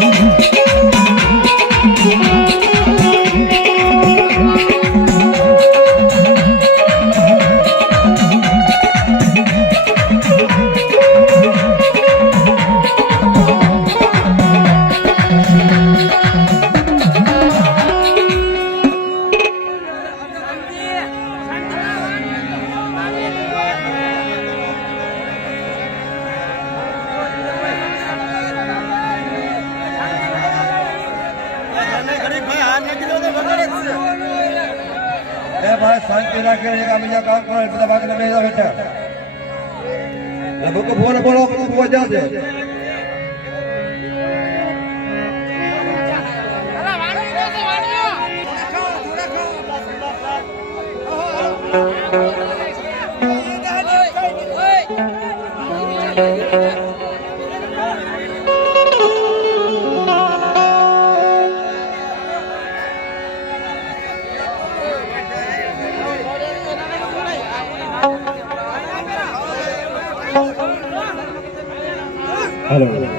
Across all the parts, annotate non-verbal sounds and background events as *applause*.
Mm-hmm. *laughs* Hello.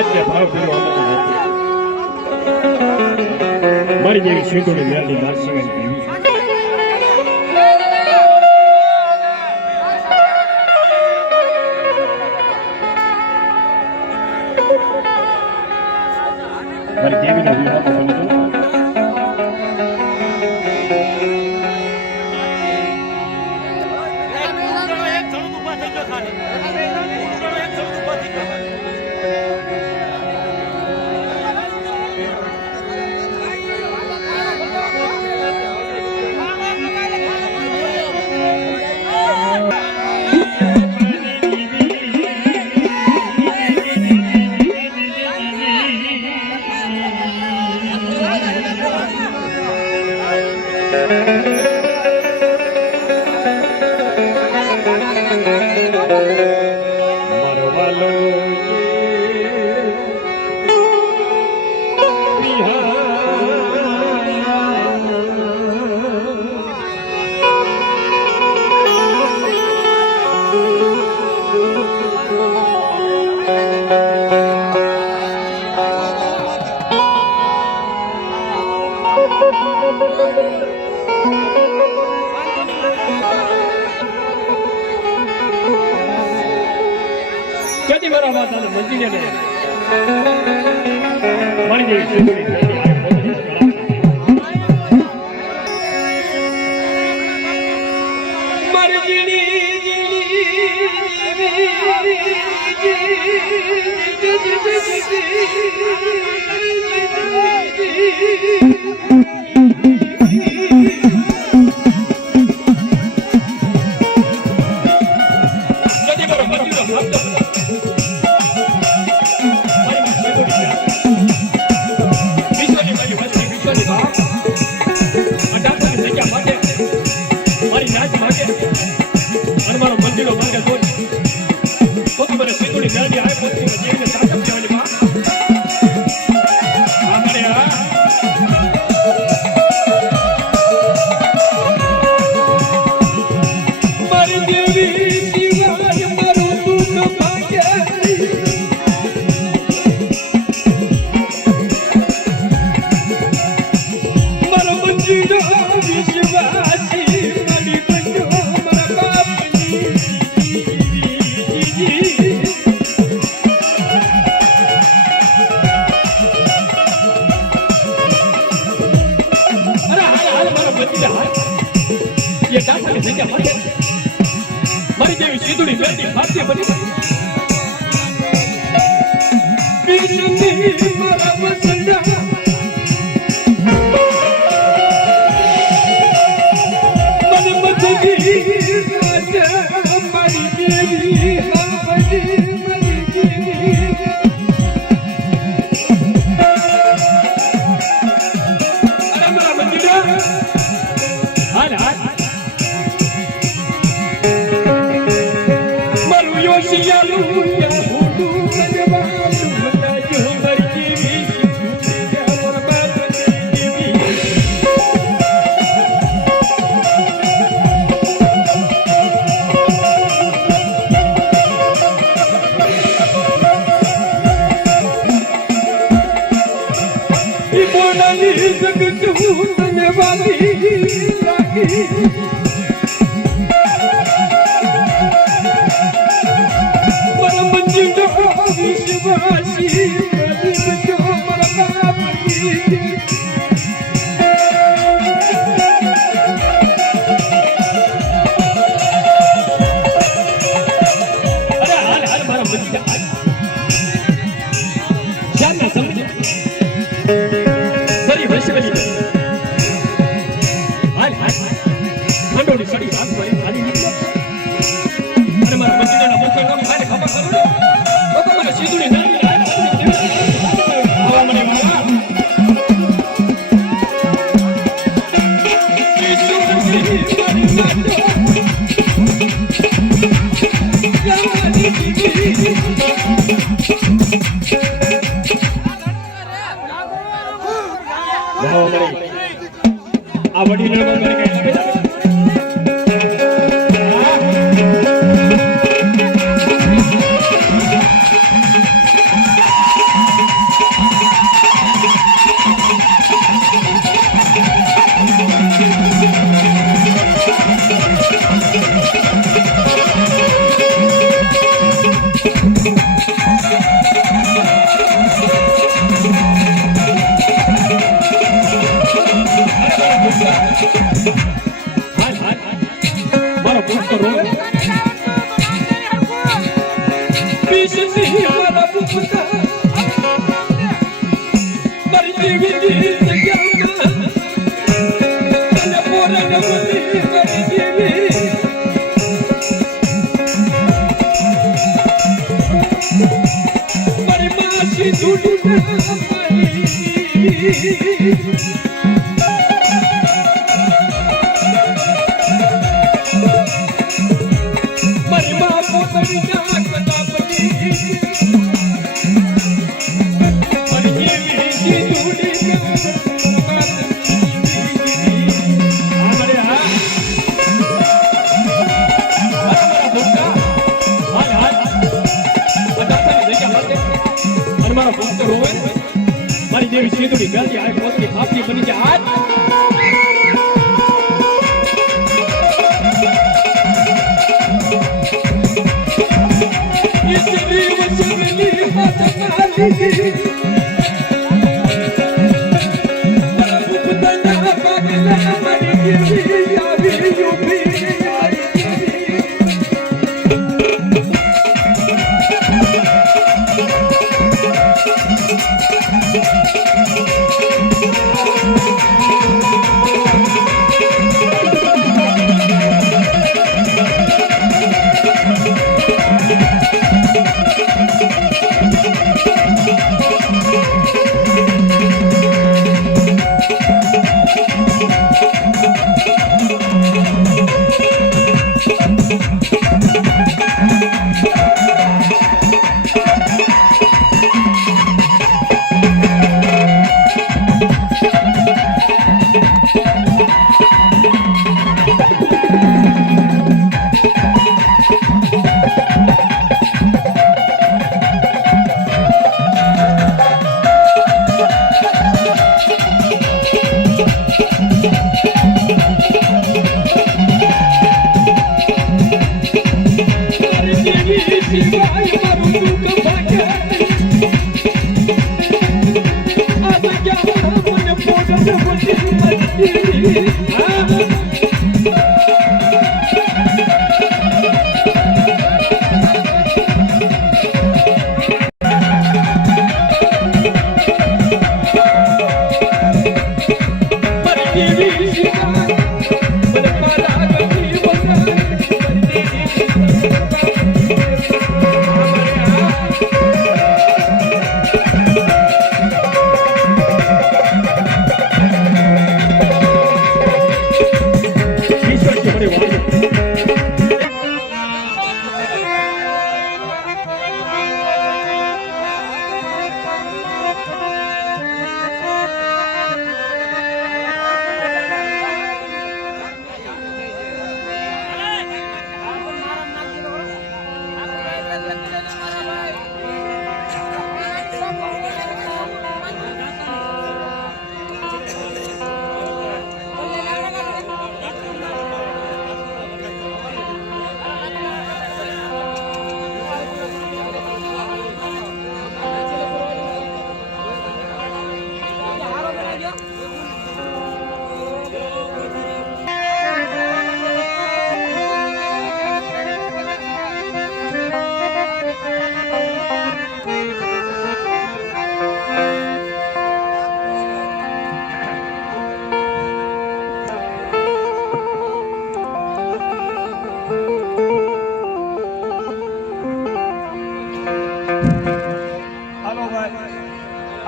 રાજ્ય ભાવ ફેરો મારી જેવી સિંધુની મેળની દાર્શિવાની નથી મારા માતાને મંદિરે મળી જઈ શિવડી Thank you. પૂતળી બેટી ફાટી બની બની सुनने वाली लगी Shiva, Shiva. ನೋಡಿ ಸಡಿ Mas conta é me ની શીગડી ગાંધી આ પોતની થાપી બની છે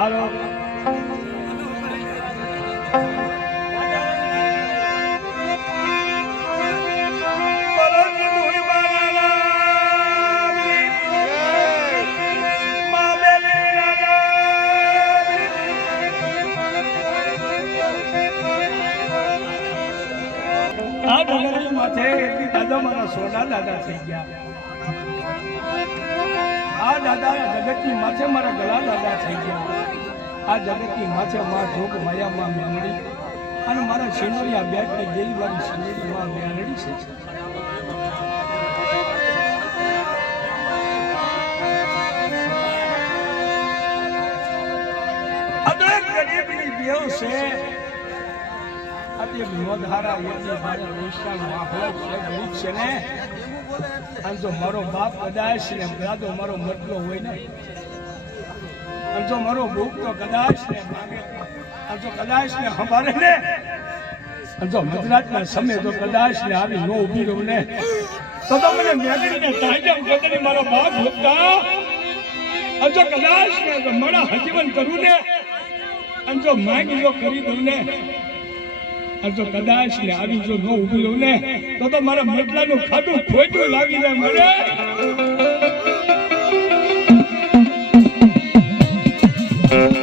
હાલો. આ ડુંગર માથે દાદા મારા સોના દાદા થઈ ગયા. જગતની માથે માં જોગ માયા માં મેમડી અને મારા સિંદુરિયા બેટ ને ગેલી વાળી સિંદુરી માં મેલડી છે. ગરીબની દેવ છે. આજે વિનોદહારા એની મારા વિશાળ માહોલ છે ગરીબ છે ને. અને જો મારો બાપ કદાચ ને દાદો મારો મતલો હોય ને. જો મારો ભૂખ તો કદાચ ને માગે જો કદાચ ને સંભાળે ને આમ જો મધરાતના સમય તો કદાચ ને આવી નો ઊભી રહું ને, તો તો મને મેગડીને તાજા ગદડી મારો બાપ ભૂખતા જો કદાચ ને મારા હજીવન કરું ને, અને જો માંગી જો કરી દઉં ને જો કદાચ ને આવી જો ન ઊભી રહું ને, તો તો મારા મટલાનું ખાતું ખોટું લાગી જાય મને. માંગ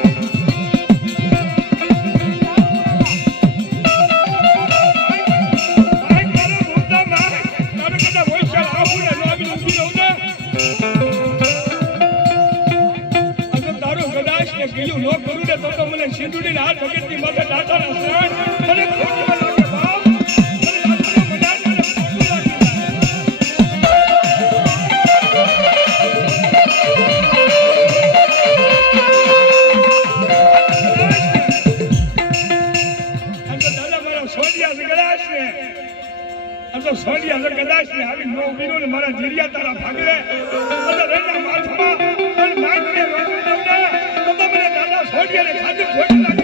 સોડિયા છે. કદાચ ને આમ તો સોડિયા છે. કદાચ ને આવી નો રહું ને મારા જીરિયા તારા ભાગલે અને રેના માથમાં અને નાગને રોકડી ને તો તો મને દાદા સોડિયાને ખાધું ખોટું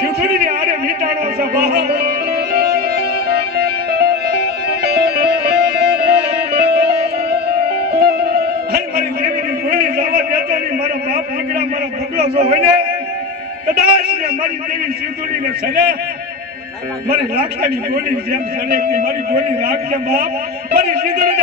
મારી શિવસુડી આરે વીટાણો છે નહીં મારા બાપ દીકરા મારા ભગલો જો હોય ને ને મારી દેવી શિવસુડી ને સને મારી લાખની ગોળી જેમ સને મારી ગોળી રાખજે બાપ. મારી શિવસુડી